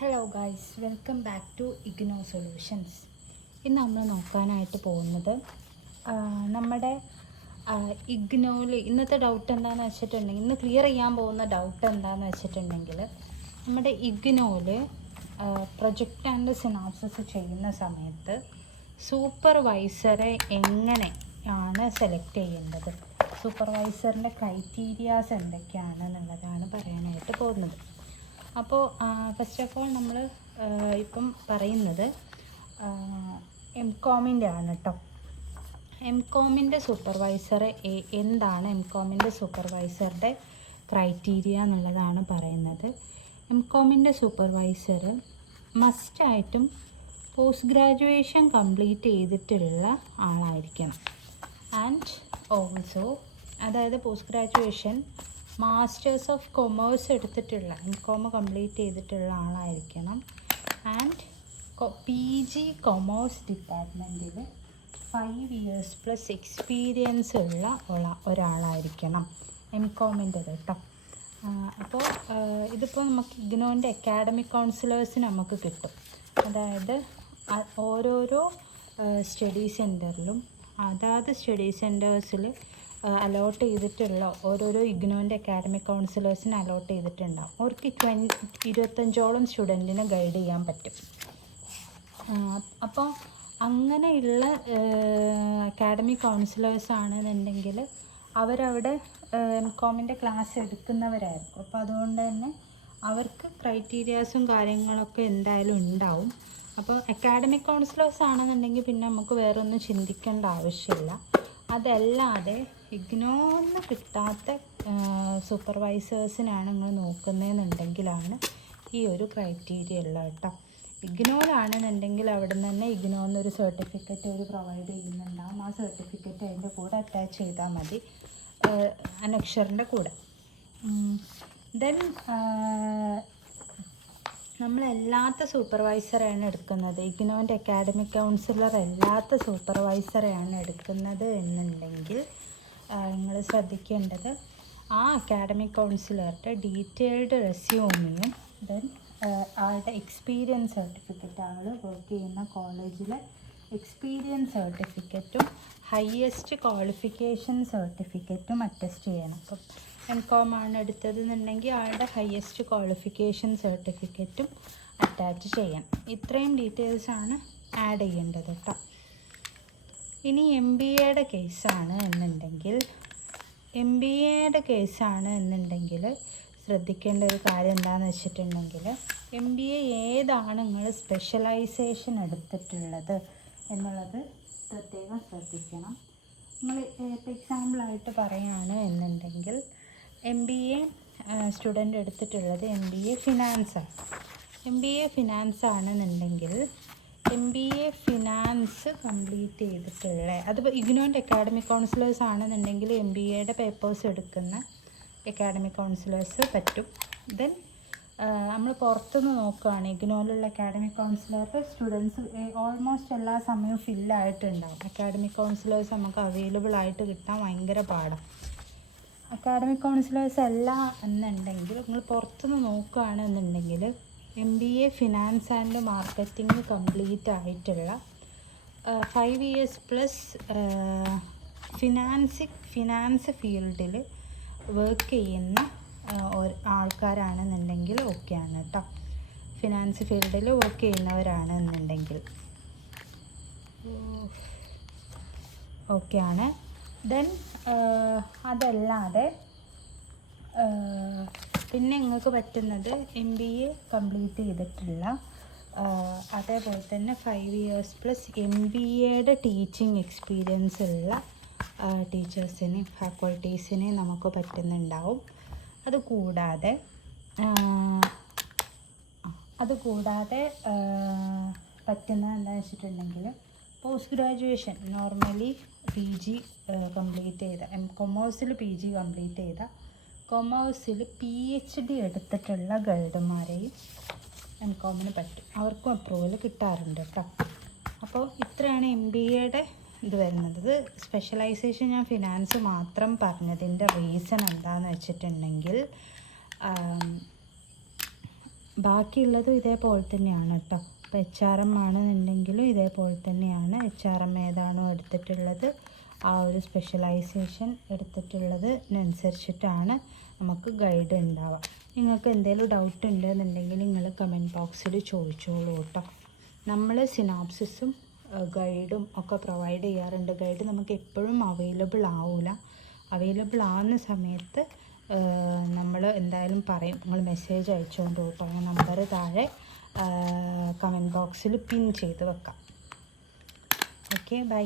Hello guys, welcome back to IGNOU solutions. ഇന്ന് നമ്മൾ നോക്കാനായിട്ട് പോകുന്നത് നമ്മുടെ ഇഗ്നോയിൽ ഇന്നത്തെ ഡൗട്ട് എന്താണെന്ന് വെച്ചിട്ടുണ്ടെങ്കിൽ, ഇന്ന് ക്ലിയർ ചെയ്യാൻ പോകുന്ന ഡൗട്ട് എന്താണെന്ന് വെച്ചിട്ടുണ്ടെങ്കിൽ, നമ്മുടെ ഇഗ്നോയിൽ പ്രൊജക്റ്റ് ആൻഡ് സിനാപ്സിസ് ചെയ്യുന്ന സമയത്ത് സൂപ്പർവൈസറെ എങ്ങനെയാണ് സെലക്ട് ചെയ്യേണ്ടത്, സൂപ്പർവൈസറിൻ്റെ ക്രൈറ്റീരിയാസ് എന്തൊക്കെയാണെന്നുള്ളതാണ് പറയാനായിട്ട് പോകുന്നത്. അപ്പോൾ ഫസ്റ്റ് ഓഫ് ഓൾ നമ്മൾ ഇപ്പം പറയുന്നത് എംകോമിൻ്റെ ആണ് കേട്ടോ. എംകോമിൻ്റെ സൂപ്പർവൈസറെ എന്താണ് എംകോമിൻ്റെ സൂപ്പർവൈസറുടെ ക്രൈറ്റീരിയ എന്നുള്ളതാണ് പറയുന്നത്. എംകോമിൻ്റെ സൂപ്പർവൈസർ മസ്റ്റായിട്ടും പോസ്റ്റ് ഗ്രാജുവേഷൻ കംപ്ലീറ്റ് ചെയ്തിട്ടുള്ള ആളായിരിക്കണം. ആൻഡ് ഓൾസോ, അതായത് post graduation masters of commerce എടുത്തിട്ടുള്ള എംകോം കംപ്ലീറ്റ് ചെയ്തിട്ടുള്ള ആളായിരിക്കണം. ആൻഡ് PG കൊമേഴ്സ് ഡിപ്പാർട്ട്മെൻറ്റിൽ 5 years പ്ലസ് എക്സ്പീരിയൻസ് ഉള്ള ഒരാളായിരിക്കണം എംകോമിൻ്റെത് കേട്ടോ. അപ്പോൾ ഇതിപ്പോൾ നമുക്ക് ഇഗ്നോൻ്റെ അക്കാഡമിക് കൗൺസിലേഴ്സിന് നമുക്ക് കിട്ടും. അതായത് ഓരോരോ സ്റ്റഡി സെൻറ്ററിലും അതാത് സ്റ്റഡി സെൻറ്റേഴ്സിൽ അലോട്ട് ചെയ്തിട്ടുള്ള ഓരോരോ ഇഗ്നോൻ്റെ അക്കാഡമിക് കൗൺസിലേഴ്സിന് അലോട്ട് ചെയ്തിട്ടുണ്ടാകും. അവർക്ക് 25ഓളം സ്റ്റുഡൻറ്റിനെ ഗൈഡ് ചെയ്യാൻ പറ്റും. അപ്പോൾ അങ്ങനെയുള്ള അക്കാഡമിക് കൗൺസിലേഴ്സ് ആണെന്നുണ്ടെങ്കിൽ അവരവിടെ എംകോമിൻ്റെ ക്ലാസ് എടുക്കുന്നവരായിരിക്കും. അപ്പോൾ അതുകൊണ്ട് തന്നെ അവർക്ക് ക്രൈറ്റീരിയാസും കാര്യങ്ങളൊക്കെ എന്തായാലും ഉണ്ടാവും. അപ്പോൾ അക്കാഡമിക് കൗൺസിലേഴ്സ് ആണെന്നുണ്ടെങ്കിൽ പിന്നെ നമുക്ക് വേറെ ഒന്നും ചിന്തിക്കേണ്ട ആവശ്യമില്ല. അതല്ലാതെ ഇഗ്നോന്ന് കിട്ടാത്ത സൂപ്പർവൈസേഴ്സിനാണ് നിങ്ങൾ നോക്കുന്നതെന്നുണ്ടെങ്കിലാണ് ഈ ഒരു ക്രൈറ്റീരിയ ഉള്ളത് കേട്ടോ. ഇഗ്നോയിലാണെന്നുണ്ടെങ്കിൽ അവിടെ നിന്ന് തന്നെ ഇഗ്നോന്നൊരു സർട്ടിഫിക്കറ്റ് അവർ പ്രൊവൈഡ് ചെയ്യുന്നുണ്ടാകും. ആ സർട്ടിഫിക്കറ്റ് അതിൻ്റെ കൂടെ അറ്റാച്ച് ചെയ്താൽ മതി, അനക്ഷറിൻ്റെ കൂടെ. ദെൻ നമ്മളല്ലാത്ത സൂപ്പർവൈസറെയാണ് എടുക്കുന്നത്, ഇഗ്നോൻ്റെ അക്കാഡമിക് കൗൺസിലർ അല്ലാത്ത സൂപ്പർവൈസറെയാണ് എടുക്കുന്നത് എന്നുണ്ടെങ്കിൽ നിങ്ങൾ ശ്രദ്ധിക്കേണ്ടത് ആ അക്കാഡമിക് കൗൺസിലറുടെ ഡീറ്റെയിൽഡ് റെസ്യൂമിയും ദെൻ ആളുടെ എക്സ്പീരിയൻസ് സർട്ടിഫിക്കറ്റ്, ആൾ വർക്ക് ചെയ്യുന്ന കോളേജിലെ എക്സ്പീരിയൻസ് സർട്ടിഫിക്കറ്റും ഹയസ്റ്റ് ക്വാളിഫിക്കേഷൻ സർട്ടിഫിക്കറ്റും അറ്റസ്റ്റ് ചെയ്യണം. അപ്പം എംകോം ആണ് എടുത്തതെന്നുണ്ടെങ്കിൽ ആളുടെ ഹയസ്റ്റ് ക്വാളിഫിക്കേഷൻ സർട്ടിഫിക്കറ്റും അറ്റാച്ച് ചെയ്യണം. ഇത്രയും ഡീറ്റെയിൽസാണ് ആഡ് ചെയ്യേണ്ടത് കേട്ടോ. ഇനി MBAയുടെ കേസാണ് എന്നുണ്ടെങ്കിൽ ശ്രദ്ധിക്കേണ്ട ഒരു കാര്യം എന്താണെന്ന് വെച്ചിട്ടുണ്ടെങ്കിൽ, MBA ഏതാണ് നിങ്ങൾ സ്പെഷ്യലൈസേഷൻ എടുത്തിട്ടുള്ളത് എന്നുള്ളത് പ്രത്യേകം ശ്രദ്ധിക്കണം. നിങ്ങൾ ഇപ്പോൾ എക്സാമ്പിളായിട്ട് പറയുകയാണ് എന്നുണ്ടെങ്കിൽ, MBA സ്റ്റുഡൻ്റ് എടുത്തിട്ടുള്ളത് MBA ഫിനാൻസാണ്. MBA ഫിനാൻസ് ആണെന്നുണ്ടെങ്കിൽ MBA ഫിനാൻസ് കംപ്ലീറ്റ് ചെയ്തിട്ടുള്ള, അതിപ്പോൾ ഇഗ്നോൻ്റെ അക്കാഡമിക് കൗൺസിലേഴ്സ് ആണെന്നുണ്ടെങ്കിൽ MBAയുടെ പേപ്പേഴ്സ് എടുക്കുന്ന അക്കാഡമിക് കൗൺസിലേഴ്സ് പറ്റും. ദെൻ നമ്മൾ പുറത്തുനിന്ന് നോക്കുകയാണ്, ഇഗ്നോയിലുള്ള അക്കാഡമിക് കൗൺസിലർ സ്റ്റുഡൻസ് ഓൾമോസ്റ്റ് എല്ലാ സമയവും ഫില്ലായിട്ടുണ്ടാകും. അക്കാഡമിക് കൗൺസിലേഴ്സ് നമുക്ക് അവൈലബിൾ ആയിട്ട് കിട്ടാൻ ഭയങ്കര പാടാണ്. അക്കാഡമിക് കൗൺസിലേഴ്സ് അല്ല എന്നുണ്ടെങ്കിൽ നിങ്ങൾ പുറത്തുനിന്ന് നോക്കുകയാണെന്നുണ്ടെങ്കിൽ MBA finance and marketing complete ആയിട്ടുള്ള 5 years പ്ലസ് ഫിനാൻസ് ഫീൽഡിൽ വർക്ക് ചെയ്യുന്ന ആൾക്കാരാണെന്നുണ്ടെങ്കിൽ ഓക്കെയാണ് കേട്ടോ. ഫിനാൻസ് ഫീൽഡിൽ വർക്ക് ചെയ്യുന്നവരാണെന്നുണ്ടെങ്കിൽ ഓക്കെയാണ്. ദെൻ അതല്ലാതെ പിന്നെ നിങ്ങൾക്ക് പറ്റുന്നത് MBA കംപ്ലീറ്റ് ചെയ്തിട്ടുള്ള, അതേപോലെ തന്നെ 5 years പ്ലസ് MBAയുടെ ടീച്ചിങ് എക്സ്പീരിയൻസ് ഉള്ള ടീച്ചേഴ്സിനെയും ഫാക്കൾട്ടീസിനെയും നമുക്ക് പറ്റുന്നുണ്ടാവും. അതുകൂടാതെ പറ്റുന്ന എന്താണെന്ന് വെച്ചിട്ടുണ്ടെങ്കിൽ, post graduation normally PG complete ചെയ്ത, കൊമേഴ്സിൽ PG കംപ്ലീറ്റ് ചെയ്ത, കൊമേഴ്സിൽ PhD എടുത്തിട്ടുള്ള ഗൈഡുമാരെയും എംകോമിന് പറ്റും. അവർക്കും അപ്രൂവൽ കിട്ടാറുണ്ട് കേട്ടോ. അപ്പോൾ ഇത്രയാണ് MBAയുടെ ഇത് വരുന്നത്. ഇത് സ്പെഷ്യലൈസേഷൻ ഞാൻ ഫിനാൻസ് മാത്രം പറഞ്ഞതിൻ്റെ റീസൺ എന്താണെന്ന് വെച്ചിട്ടുണ്ടെങ്കിൽ, ബാക്കിയുള്ളതും ഇതേപോലെ തന്നെയാണ് കേട്ടോ. അപ്പോൾ HRM ആണെന്നുണ്ടെങ്കിലും ഇതേപോലെ തന്നെയാണ്. HRM ഏതാണോ എടുത്തിട്ടുള്ളത് ആ ഒരു സ്പെഷ്യലൈസേഷൻ എടുത്തിട്ടുള്ളതിനനുസരിച്ചിട്ടാണ് നമുക്ക് ഗൈഡ് ഉണ്ടാവുക. നിങ്ങൾക്ക് എന്തെങ്കിലും ഡൗട്ട് ഉണ്ടെന്നുണ്ടെങ്കിൽ നിങ്ങൾ കമൻറ്റ് ബോക്സിൽ ചോദിച്ചോളൂ കേട്ടോ. നമ്മൾ സിനാപ്സിസും ഗൈഡും ഒക്കെ പ്രൊവൈഡ് ചെയ്യാറുണ്ട്. ഗൈഡ് നമുക്ക് എപ്പോഴും അവൈലബിൾ ആവില്ല. അവൈലബിൾ ആവുന്ന സമയത്ത് നമ്മൾ എന്തായാലും പറയും, നിങ്ങൾ മെസ്സേജ് അയച്ചുകൊണ്ട് കേട്ടോ. നമ്പർ താഴെ കമൻറ്റ് ബോക്സിൽ പിൻ ചെയ്ത് വെക്കാം. Okay, by.